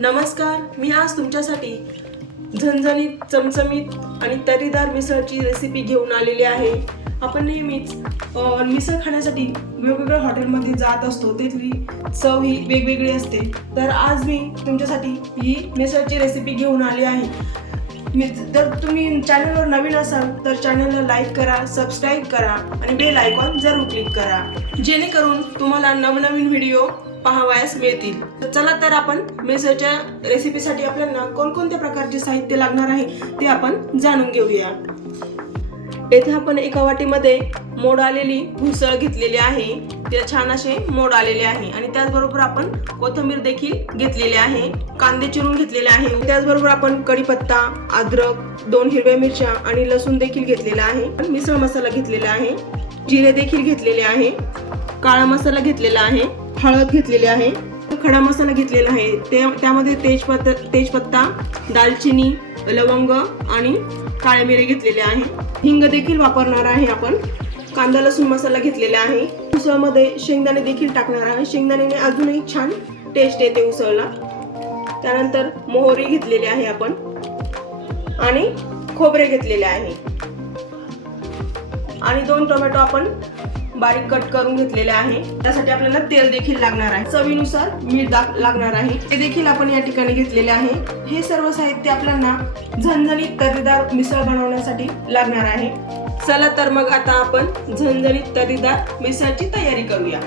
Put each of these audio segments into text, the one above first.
नमस्कार मी आज तुमच्यासाठी झणझणीत चमचमीत आणि तरीदार मिसळची रेसिपी घेऊन आलेली आहे. आपण नेहमीच मिसळ खाण्यासाठी वेगवेगळ्या हॉटेलमध्ये जात असतो. तिथली चव ही वेगवेगळी असते. तर आज मी तुमच्यासाठी ही मिसळची रेसिपी घेऊन आली आहे. जर तुम्ही चॅनलवर नवीन असाल तर चॅनलला लाईक करा सबस्क्राईब करा आणि बेल आयकॉन जरूर क्लिक करा. जेणेकरून तुम्हाला नवनवीन व्हिडिओ पाहावयास मिळतील. तर चला तर आपण मिसळच्या रेसिपीसाठी आपल्याला कोणकोणत्या प्रकारचे साहित्य लागणार आहे ते आपण जाणून घेऊया. येथे आपण एका वाटीमध्ये मोड आलेली भुसळ घेतलेली आहे. ते छान असे मोड आलेले आहे. आणि त्याचबरोबर आपण कोथिंबीर देखील घेतलेली आहे. कांदे चिरून घेतलेले आहे. त्याचबरोबर आपण कढीपत्ता अद्रक दोन हिरव्या मिरच्या आणि लसूण देखील घेतलेला आहे. मिसळ मसाला घेतलेला आहे. जिरे देखील घेतलेले आहे. काळा मसाला घेतलेला आहे. हळद घेतलेली आहे. खडा मसाला घेतलेला आहे. ते त्यामध्ये तेजपत्ता तेजपत्ता दालचिनी लवंग आणि काळे मिरे घेतलेले आहे. हिंग देखील वापरणार आहे आपण. कांदा लसूण मसाला घेतलेला आहे. उसळमध्ये शेंगदाणे देखील टाकणार आहे. शेंगदाण्याने अजूनही छान टेस्ट येते उसळला. त्यानंतर मोहरी घेतलेली आहे आपण. आणि खोबरे घेतलेले आहे. आणि दोन टोमॅटो आपण बारीक कट करून घेतलेले आहे. त्यासाठी आपल्याला तेल देखील लागणार आहे. चवीनुसार मीठ दा- लागणार आहे. ते देखील आपण या ठिकाणी घेतलेले आहे. हे सर्व साहित्य आपल्याला झणझणीत तर्रीदार मिसळ बनवण्यासाठी लागणार आहे. चला तर मग आता आपण झणझणीत तरीदार मिसळची तयारी करूया.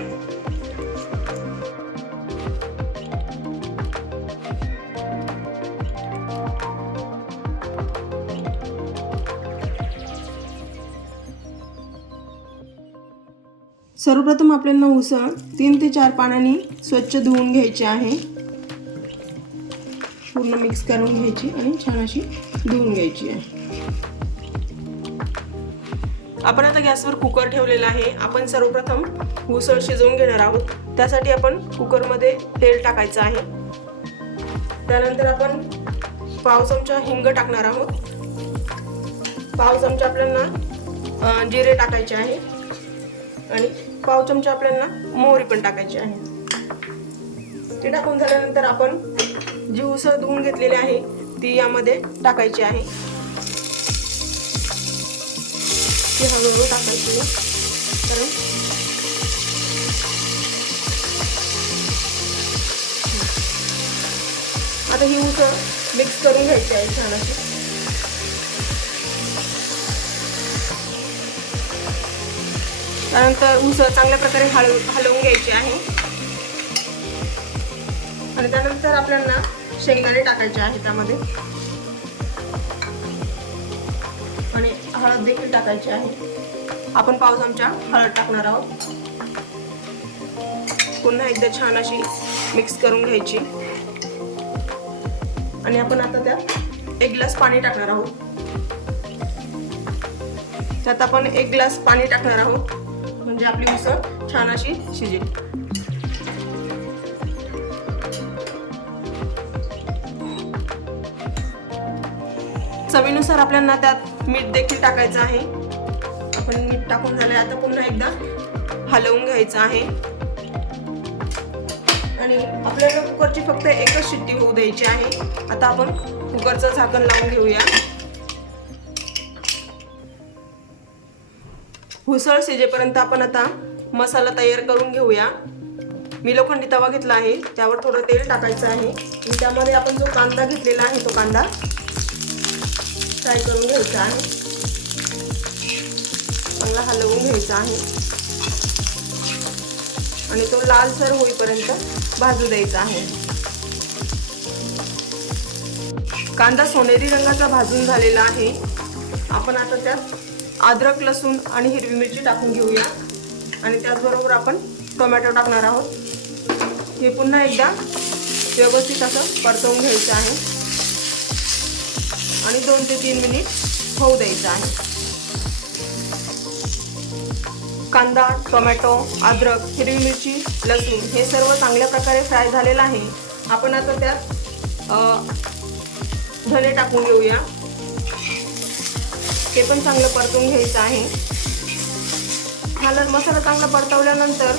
सर्वप्रथम आपल्याला उसळ तीन ते चार पाण्याने स्वच्छ धुवून घ्यायची आहे. पूर्ण मिक्स करून घ्यायची आणि छान अशी धुवून घ्यायची आहे. आपण आता गॅसवर कुकर ठेवलेला आहे. आपण सर्वप्रथम उसळ शिजवून घेणार आहोत. त्यासाठी आपण कुकरमध्ये तेल टाकायचं आहे. त्यानंतर आपण पाव चमचा हिंग टाकणार आहोत. पाव चमचा आपल्याला जिरे टाकायचे आहे. आणि पाव चमचा आपल्याला मोहरी पण टाकायची आहे. ते टाकून झाल्यानंतर आपण जी उसळ धुवून घेतलेली आहे ती यामध्ये टाकायची आहे. ती हळूहळू टाकायची कारण आता ही उस मिक्स करून घ्यायची आहे छान अशी त्यानंतर ऊस चांगल्या प्रकारे हळव हलवून घ्यायची आहे. आणि त्यानंतर आपल्याला शेंगदाणे टाकायचे आहे त्यामध्ये. हळद देखील टाकायची आहे. आपण पाव चमचा हळद टाकणार आहोत. पुन्हा एकदा छान अशी मिक्स करून घ्यायची. आणि आपण आता त्यात एक ग्लास पाणी टाकणार आहोत. त्यात आपण एक ग्लास पाणी टाकणार आहोत. म्हणजे आपली उसळ छान अशी शिजेल. चवीनुसार आपल्याला त्यात मीठ देखील टाकायचं आहे. आपण मीठ टाकून झालंय. आता पुन्हा एकदा हलवून घ्यायचं आहे. आणि आपल्याला कुकरची फक्त एकच शिट्टी होऊ द्यायची आहे. आता आपण कुकरचं झाकण लावून घेऊया. हुसळ शिजेपर्यंत आपण आता मसाला तयार करून घेऊया. मी लोखंडी तवा घेतला आहे. त्यावर थोडं तेल टाकायचं आहे. आणि त्यामध्ये आपण जो कांदा घेतलेला आहे तो कांदा फ्राय करून घ्यायचा आहे. चांगला हलवून घ्यायचा आहे. आणि तो लालसर होईपर्यंत भाजू द्यायचा आहे. कांदा सोनेरी रंगाचा भाजून झालेला आहे. आपण आता त्यात अद्रक लसूण आणि हिरवी मिरची टाकून घेऊया. आणि त्याचबरोबर आपण टोमॅटो टाकणार आहोत. हे पुन्हा एकदा व्यवस्थित असं परतवून घ्यायचं आहे. आणि दोन ते तीन मिनिट होऊ द्यायचं आहे. कांदा टोमॅटो अद्रक हिरवी मिरची लसूण हे सर्व चांगल्या प्रकारे फ्राय झालेलं आहे. आपण आता त्यात धने टाकून घेऊया. ते पण चांगलं परतून घ्यायचं आहे. हा मसाला चांगला परतवल्यानंतर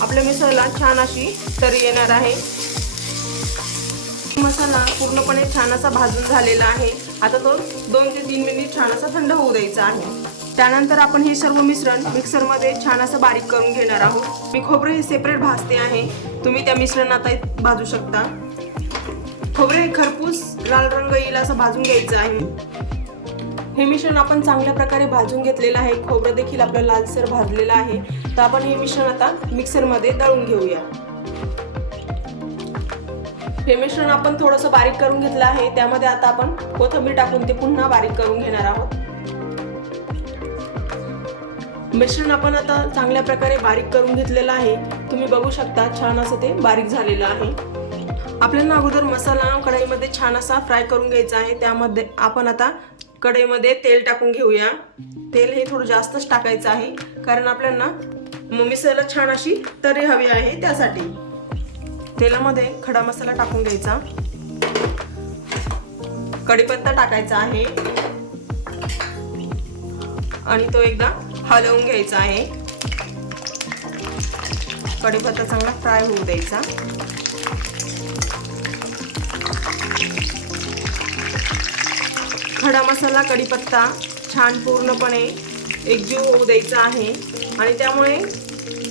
आपल्या मिसळला छान अशी तरी येणार आहे. ना पूर्णपणे छान असा भाजून झालेला आहे. आता तो दोन ते तीन मिनिट छान असा थंड होऊ द्यायचा आहे. त्यानंतर आपण हे सर्व मिश्रण मिक्सरमध्ये छान असं बारीक करून घेणार आहोत. मी खोबरं हे सेपरेट भाजते आहे. तुम्ही त्या मिश्रणात भाजू शकता. खोबरे हे खरपूस लाल रंग येईल असं भाजून घ्यायचं आहे. हे मिश्रण आपण चांगल्या प्रकारे भाजून घेतलेलं आहे. खोबरं देखील आपलं लालसर भाजलेलं आहे. तर आपण हे मिश्रण आता मिक्सरमध्ये दळून घेऊया. हे मिश्रण आपण थोडंसं बारीक करून घेतलं आहे. त्यामध्ये आता आपण कोथिंबीर टाकून ते पुन्हा बारीक करून घेणार आहोत. मिश्रण आपण आता चांगल्या प्रकारे बारीक करून घेतलेलं आहे. तुम्ही बघू शकता छान असं ते बारीक झालेलं आहे. आपल्याला अगोदर मसाला कढईमध्ये छान असा फ्राय करून घ्यायचा आहे. त्यामध्ये आपण आता कढईमध्ये तेल टाकून घेऊया. तेल हे थोडं जास्तच टाकायचं आहे. कारण आपल्याला मिसळला छान अशी तरी हवी आहे त्यासाठी. तेलामध्ये खडा मसाला टाकून घ्यायचा. कढीपत्ता टाकायचा आहे. आणि तो एकदा हलवून घ्यायचा आहे. कढीपत्ता चांगला फ्राय होऊ द्यायचा. खडा मसाला कढीपत्ता छान पूर्णपणे एकजीव होऊ द्यायचा आहे. आणि त्यामुळे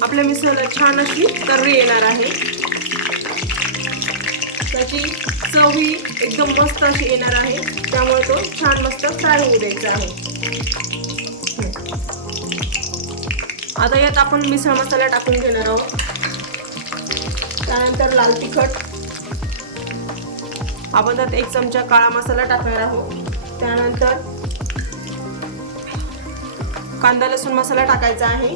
आपल्या मिसळला छान अशी तर्री येणार आहे. त्याची चव ही एकदम मस्त अशी येणार आहे. त्यामुळे तो छान मस्त फ्राय होऊ द्यायचा आहे. आता यात आपण मिसळ मसाला टाकून घेणार आहोत. त्यानंतर लाल तिखट. आपण त्यात एक चमचा काळा मसाला टाकणार आहोत. त्यानंतर कांदा लसूण मसाला टाकायचा आहे.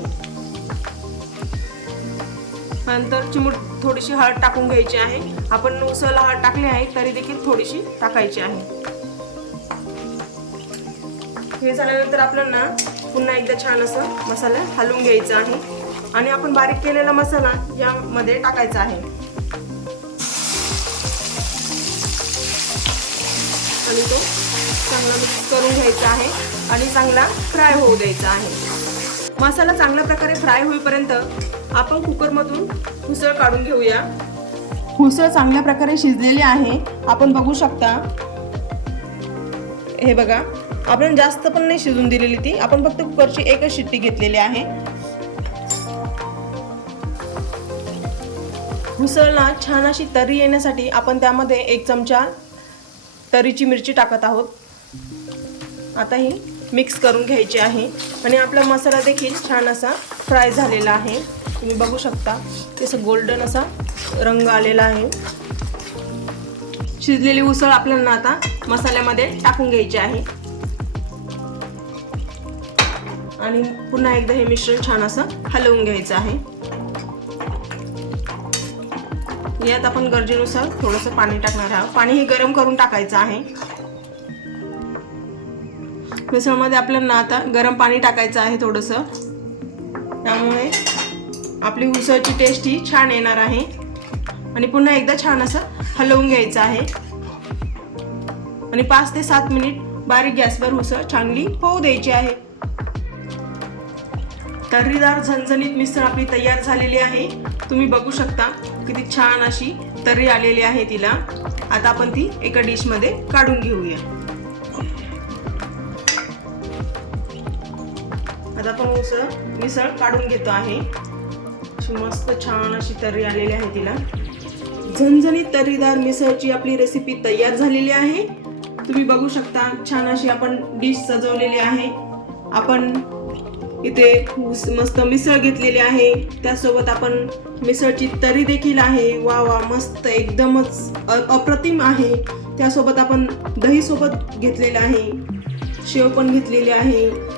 नंतर चिमूट थोडीशी हळद टाकून घ्यायची आहे. आपण उसळ हळद टाकली आहे तरी देखील थोडीशी टाकायची आहे. हे झाल्यानंतर आपल्याला पुन्हा एकदा छान असं मसाला हलवून घ्यायचा आहे. आणि आपण बारीक केलेला मसाला यामध्ये टाकायचा आहे. आणि तो चांगला मिक्स करून घ्यायचा आहे आणि चांगला फ्राय होऊ द्यायचा आहे. मसाला चांगल्या प्रकारे फ्राय होईपर्यंत आपण कुकरमधून उसळ काढून घेऊया. उसळ चांगल्या प्रकारे शिजलेली आहे. आपण बघू शकता. हे बघा आपण जास्त पण नाही शिजून दिलेली ती. आपण फक्त कुकरची एकच शिट्टी घेतलेली आहे. उसळला छान अशी तरी येण्यासाठी आपण त्यामध्ये एक चमचा तरीची मिरची टाकत आहोत. आता ही मिक्स करून घ्यायची आहे. आणि आपला मसाला देखील छान असा फ्राय झालेला आहे. तुम्ही बघू शकता तसं गोल्डन असा रंग आलेला आहे. शिजलेली उसळ आपल्याला आता मसाल्यामध्ये टाकून घ्यायची आहे. आणि पुन्हा एकदा हे मिश्रण छान असं हलवून घ्यायचं आहे. यात आपण गरजेनुसार थोडंसं पाणी टाकणार आहोत. पाणी हे गरम करून टाकायचं आहे. मिसळमध्ये आपल्याला आता गरम पाणी टाकायचं आहे थोडंसं. त्यामुळे आपली उसळची टेस्ट ही छान येणार आहे. आणि पुन्हा एकदा छान असं हलवून घ्यायचं आहे. आणि पाच ते सात मिनिट बारीक गॅसवर उसळ चांगली होऊ द्यायची आहे. तर्रीदार झणझणीत मिसळ आपली तयार झालेली आहे. तुम्ही बघू शकता किती छान अशी तर्री आलेली आहे तिला. आता आपण ती एका डिशमध्ये काढून घेऊया. आता आपण उसळ मिसळ काढून घेतो आहे. अशी मस्त छान अशी तर्री आलेली आहे तिला. झणझणीत तर्रीदार मिसळची आपली रेसिपी तयार झालेली आहे. तुम्ही बघू शकता छान अशी आपण डिश सजवलेली आहे. आपण इथे ऊस- मस्त मिसळ घेतलेली आहे. त्यासोबत आपण मिसळची तरी देखील आहे. वा वा मस्त एकदमच अप्रतिम आहे. त्यासोबत आपण दही सोबत घेतलेलं आहे. शेव पण घेतलेली आहे.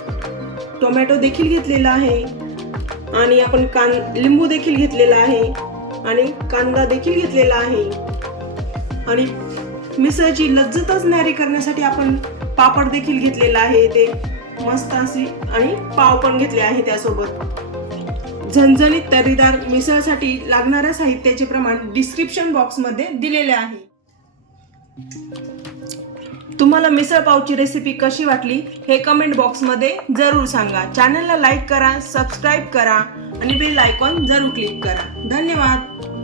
टोमॅटो देखील घेतलेला आहे. आणि आपण कान लिंबू देखील घेतलेला आहे. आणि कांदा देखील घेतलेला आहे. आणि मिसळची लज्जतच न्यारी करण्यासाठी आपण पापड देखील घेतलेला आहे. ते मस्त असे आणि पाव पण घेतले आहे त्यासोबत. झणझणीत तर्रीदार मिसळसाठी लागणाऱ्या साहित्याचे प्रमाण डिस्क्रिप्शन बॉक्समध्ये दिलेले आहे. तुम्हाला मिसळ पावची रेसिपी कशी वाटली हे कमेंट बॉक्समध्ये जरूर सांगा. चॅनलला लाईक करा सबस्क्राईब करा आणि बेल आयकॉन जरूर क्लिक करा. धन्यवाद.